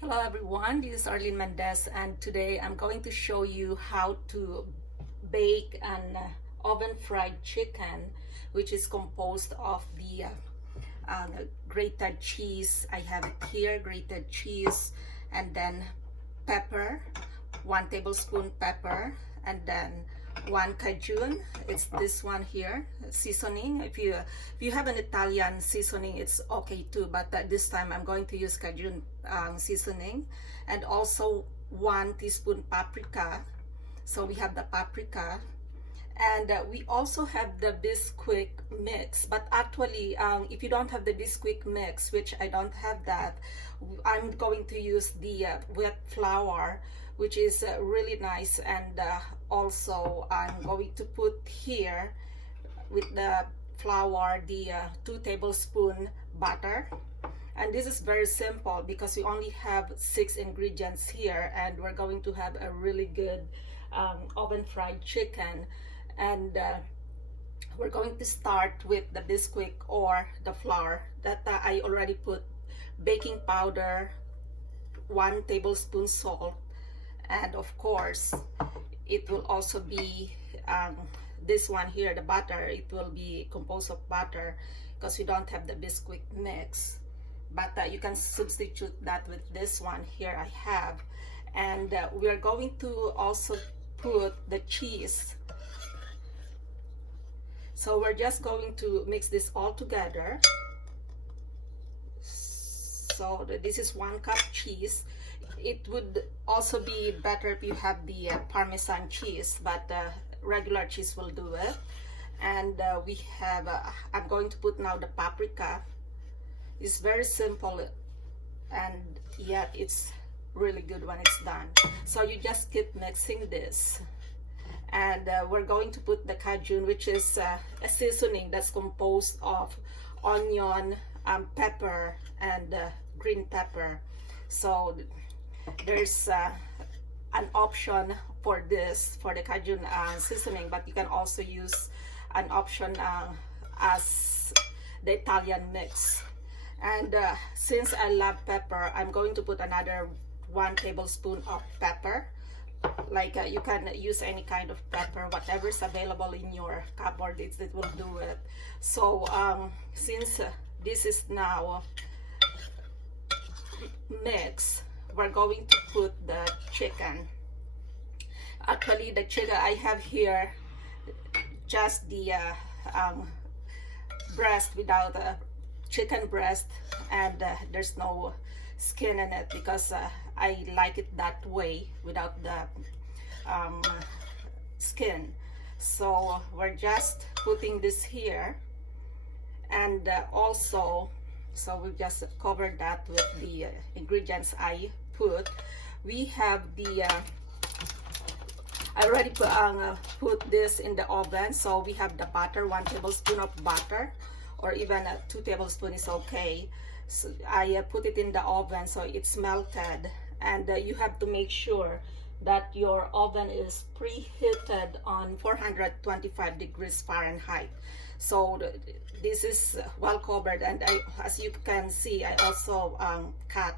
Hello everyone, this is Arlene Mendez, and today I'm going to show you how to bake an oven fried chicken, which is composed of the grated cheese. I have it here, grated cheese, and then pepper, 1 tablespoon pepper, and then 1 cajun. It's this one here, seasoning. If you have an Italian seasoning, it's okay too, but this time I'm going to use cajun seasoning. And also 1 teaspoon paprika. So we have the paprika, and we also have the Bisquick mix. But actually, if you don't have the Bisquick mix, which I don't have that, I'm going to use the wet flour, which is really nice. And also I'm going to put here with the flour the 2 tablespoon butter. And this is very simple because we only have 6 ingredients here, and we're going to have a really good oven fried chicken. And we're going to start with the Bisquick or the flour that I already put baking powder, 1 tablespoon salt, and of course it will also be this one here, the butter. It will be composed of butter because we don't have the Bisquick mix, but you can substitute that with this one here I have. And we are going to also put the cheese. So we're just going to mix this all together. So this is 1 cup cheese. It would also be better if you have the parmesan cheese, but regular cheese will do it. And we have I'm going to put now the paprika. It's very simple, and yet it's really good when it's done. So you just keep mixing this. And we're going to put the cajun, which is a seasoning that's composed of onion, pepper, and green pepper. So there's an option for this, for the cajun seasoning, but you can also use an option as the Italian mix. And since I love pepper, I'm going to put another 1 tablespoon of pepper. Like you can use any kind of pepper, whatever is available in your cupboard, it will do it. So since this is now mixed, we're going to put the chicken. Actually, the chicken I have here, just the breast, without chicken breast, and there's no skin in it because I like it that way, without the skin. So we're just putting this here, and also, so we just covered that with the ingredients I put. We have the I already put this in the oven. So we have the butter, 1 tablespoon of butter, or even 2 tablespoons is okay. So I put it in the oven so it's melted. And you have to make sure that your oven is preheated on 425 degrees Fahrenheit. So this is well covered, and as you can see, I also cut.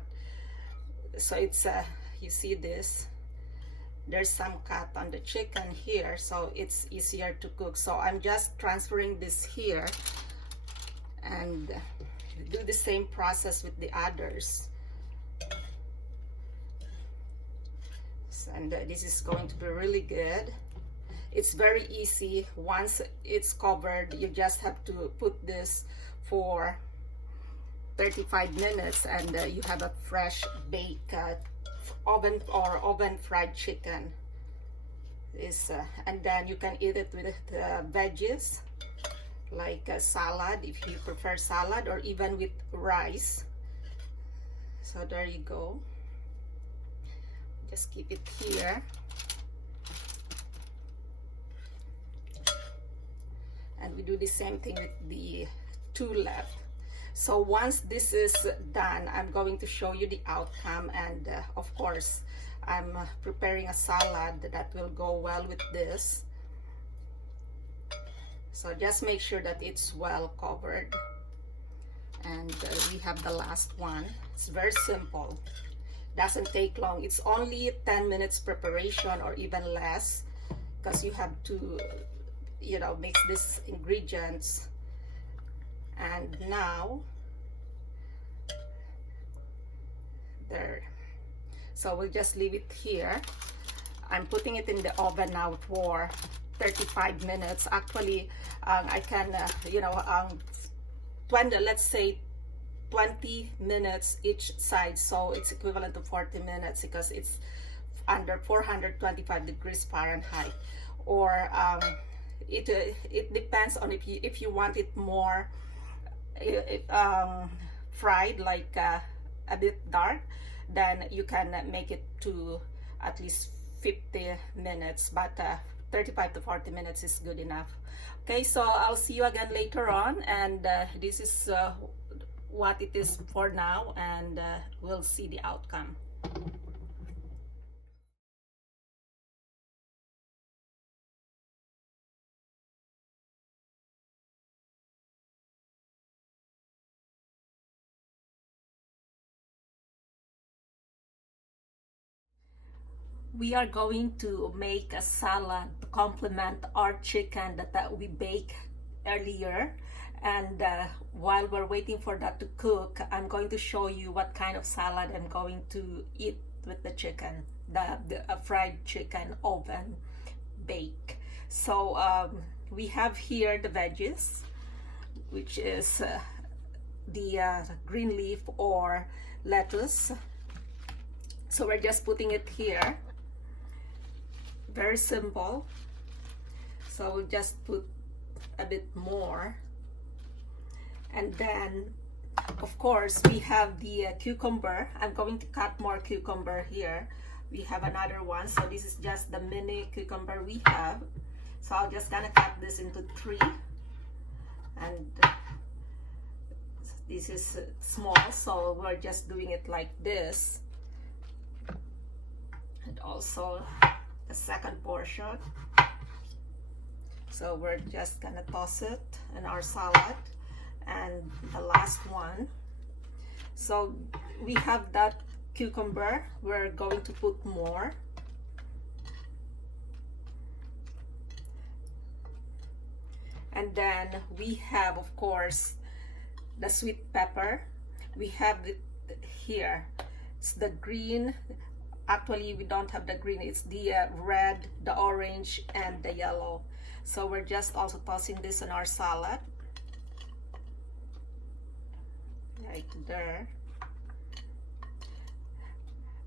So it's you see this, there's some cut on the chicken here, so it's easier to cook. So I'm just transferring this here, and do the same process with the others. And this is going to be really good. It's very easy. Once it's covered, you just have to put this for 35 minutes, and you have a fresh baked oven fried chicken. And then you can eat it with veggies like a salad, if you prefer salad, or even with rice. So there you go. Just keep it here. And we do the same thing with the 2 left. So once this is done, I'm going to show you the outcome. And of course, I'm preparing a salad that will go well with this. So just make sure that it's well covered. And we have the last one. It's very simple. Doesn't take long. It's only 10 minutes preparation or even less, because you have to, you know, mix these ingredients. And now there, so we'll just leave it here. I'm putting it in the oven now for 35 minutes. Actually, I can, you know, 20, let's say 20 minutes each side, so it's equivalent to 40 minutes because it's under 425 degrees Fahrenheit. Or it depends on if you want it more fried, like a bit dark, then you can make it to at least 50 minutes, but 35 to 40 minutes is good enough. Okay, so I'll see you again later on, and this is what it is for now, and we'll see the outcome. We are going to make a salad to complement our chicken that we baked earlier. And while we're waiting for that to cook, I'm going to show you what kind of salad I'm going to eat with the chicken, the fried chicken oven bake. So we have here the veggies, which is the green leaf or lettuce. So we're just putting it here. Very simple. So we'll just put a bit more. And then, of course, we have the cucumber. I'm going to cut more cucumber here. We have another one. So this is just the mini cucumber we have. So I'm just gonna cut this into 3. And this is small, so we're just doing it like this. And also the second portion. So we're just gonna toss it in our salad. And the last one. So we have that cucumber. We're going to put more. And then we have, of course, the sweet pepper. We have it here. It's the green. Actually, we don't have the green. It's the red, the orange, and the yellow. So we're just also tossing this in our salad. Right there.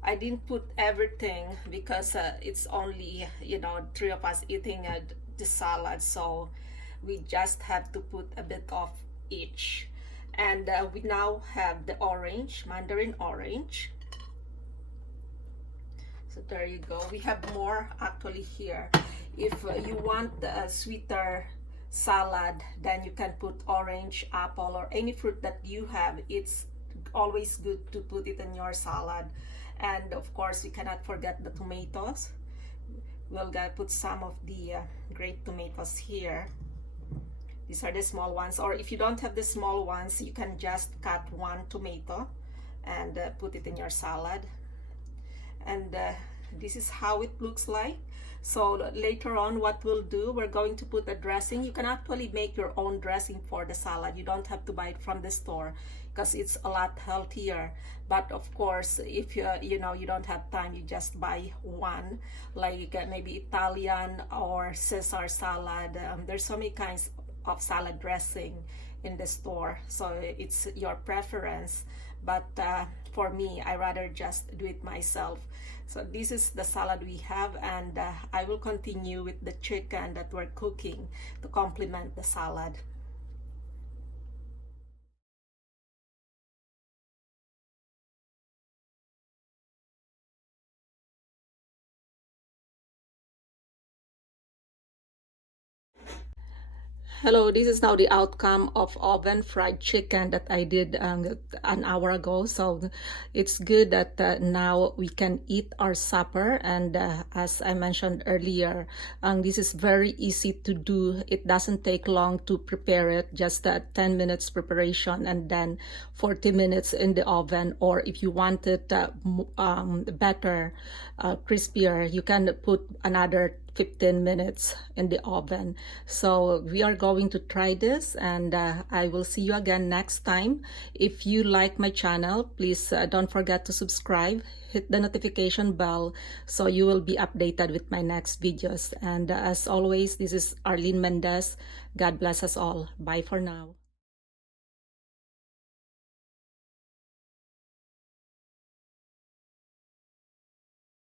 I didn't put everything because it's only, you know, 3 of us eating the salad, so we just have to put a bit of each. And we now have the orange, mandarin orange. So there you go. We have more actually here. If you want a sweeter salad, then you can put orange, apple, or any fruit that you have. It's always good to put it in your salad. And of course, you cannot forget the tomatoes. We'll put some of the grape tomatoes here. These are the small ones, or if you don't have the small ones, you can just cut 1 tomato and put it in your salad. And this is how it looks like. So later on, what we'll do, we're going to put a dressing. You can actually make your own dressing for the salad. You don't have to buy it from the store because it's a lot healthier. But of course, if you know, you don't have time, you just buy one, like maybe Italian or Caesar salad. There's so many kinds of salad dressing in the store, so it's your preference. But for me, I rather just do it myself. So this is the salad we have, and I will continue with the chicken that we're cooking to complement the salad. Hello, this is now the outcome of oven fried chicken that I did an hour ago. So it's good that now we can eat our supper. And as I mentioned earlier, this is very easy to do. It doesn't take long to prepare it, just 10 minutes preparation and then 40 minutes in the oven. Or if you want it better, crispier, you can put another 15 minutes in the oven. So we are going to try this, and I will see you again next time. If you like my channel, please don't forget to subscribe, hit the notification bell so you will be updated with my next videos. And as always, this is Arlene Mendez. God bless us all. Bye for now.